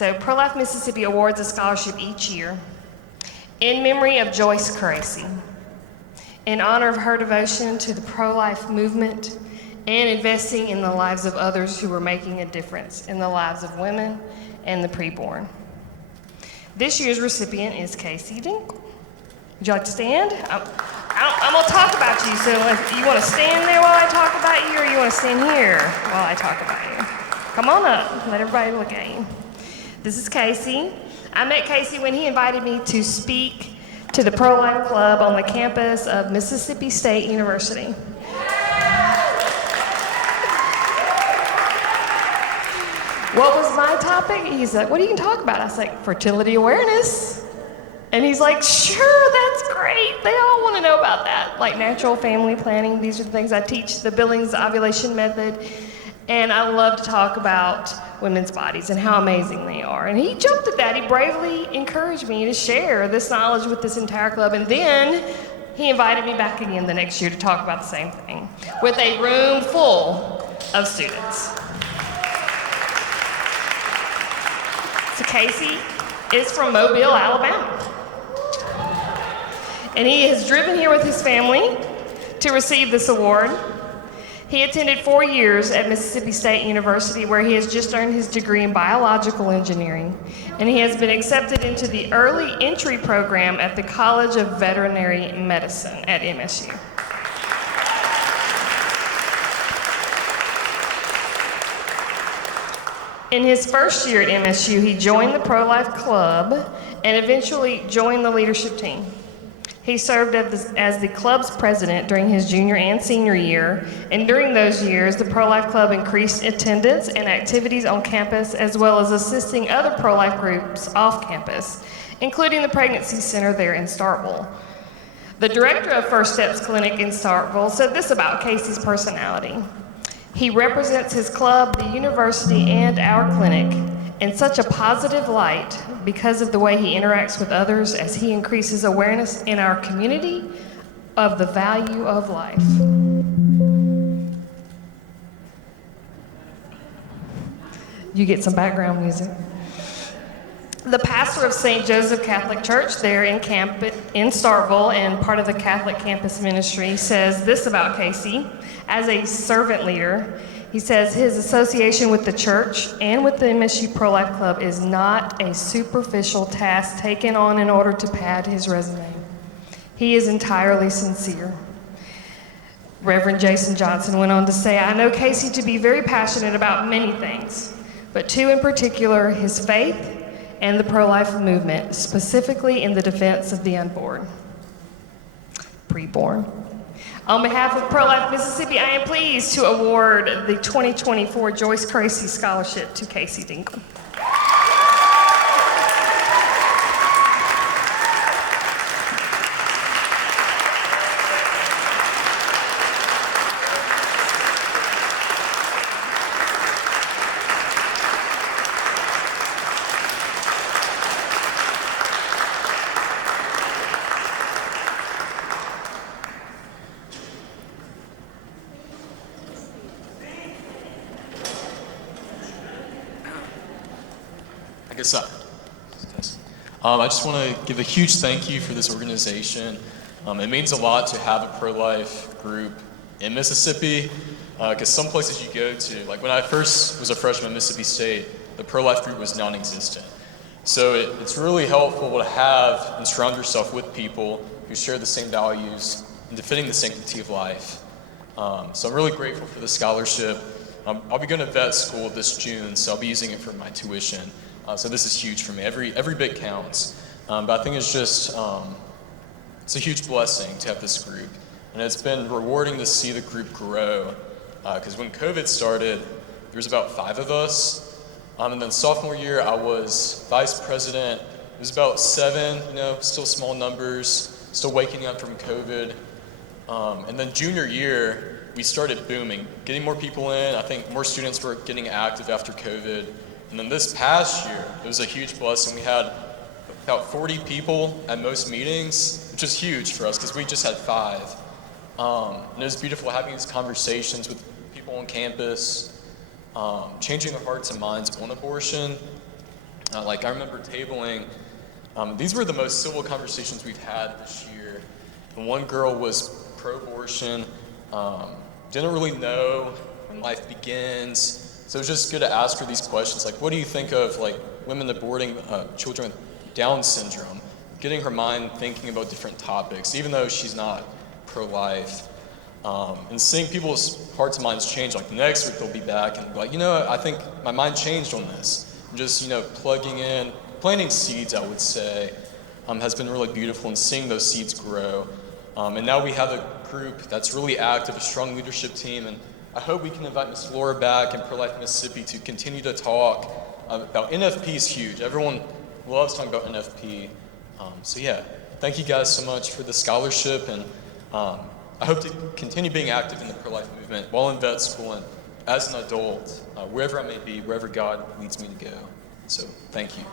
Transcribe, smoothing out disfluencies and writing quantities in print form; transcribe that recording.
So Pro-Life Mississippi awards a scholarship each year in memory of Joyce Caracci, in honor of her devotion to the pro-life movement and investing in the lives of others who are making a difference in the lives of women and the preborn. This year's recipient is Casey Dinkel. Would you like to stand? I'm going to talk about you, so if you want to stand there while I talk about you, or you want to stand here while I talk about you? Come on up, let everybody look at you. This is Casey. I met Casey when he invited me to speak to the Pro-Life Club on the campus of Mississippi State University. What was my topic? He's like, what are you going to talk about? I was like, fertility awareness. And he's like, sure, that's great. They all want to know about that. Like natural family planning, these are the things I teach, the Billings ovulation method. And I love to talk about women's bodies and how amazing they are. And he jumped at that. He bravely encouraged me to share this knowledge with this entire club. And then he invited me back again the next year to talk about the same thing with a room full of students. So Casey is from Mobile, Alabama. And he has driven here with his family to receive this award. He attended 4 years at Mississippi State University, where he has just earned his degree in biological engineering, and he has been accepted into the early entry program at the College of Veterinary Medicine at MSU. In his first year at MSU, he joined the Pro-Life Club and eventually joined the leadership team. He served as the club's president during his junior and senior year, and during those years, the Pro-Life Club increased attendance and activities on campus, as well as assisting other pro-life groups off campus, including the Pregnancy Center there in Starkville. The director of First Steps Clinic in Starkville said this about Casey's personality. He represents his club, the university, and our clinic in such a positive light because of the way he interacts with others as he increases awareness in our community of the value of life. You get some background music. The pastor of St. Joseph Catholic Church there in Starkville and part of the Catholic campus ministry says this about Casey. As a servant leader, he says his association with the church and with the MSU Pro-Life Club is not a superficial task taken on in order to pad his resume. He is entirely sincere. Reverend Jason Johnson went on to say, I know Casey to be very passionate about many things, but two in particular, his faith and the pro-life movement, specifically in the defense of the unborn, preborn. On behalf of Pro-Life Mississippi, I am pleased to award the 2024 Joyce Caracci Scholarship to Casey Dinkel. I just want to give a huge thank you for this organization. It means a lot to have a pro-life group in Mississippi, because some places you go to, like when I first was a freshman at Mississippi State, the pro-life group was non-existent. So it's really helpful to have and surround yourself with people who share the same values in defending the sanctity of life. So I'm really grateful for the scholarship. I'll be going to vet school this June, so I'll be using it for my tuition. So this is huge for me. Every bit counts. But I think it's just, it's a huge blessing to have this group. And it's been rewarding to see the group grow. Because when COVID started, there was about 5 of us. And then sophomore year, I was vice president. It was about 7, still small numbers, still waking up from COVID. And then junior year, we started booming, getting more people in. I think more students were getting active after COVID. And then this past year, it was a huge blessing. We had about 40 people at most meetings, which is huge for us because we just had 5. And it was beautiful having these conversations with people on campus, changing their hearts and minds on abortion. Like I remember tabling, these were the most civil conversations we've had this year. And one girl was pro-abortion, didn't really know when life begins. So it was just good to ask her these questions, like what do you think of like women aborting children with Down syndrome? Getting her mind thinking about different topics, even though she's not pro-life. And seeing people's hearts and minds change, like next week they'll be back and be like, I think my mind changed on this. And just, plugging in, planting seeds, I would say, has been really beautiful, and seeing those seeds grow. And now we have a group that's really active, a strong leadership team, and I hope we can invite Ms. Laura back in Pro-Life Mississippi to continue to talk about NFP is huge. Everyone loves talking about NFP. So yeah, thank you guys so much for the scholarship, and I hope to continue being active in the pro-life movement while in vet school and as an adult, wherever I may be, wherever God leads me to go. So thank you.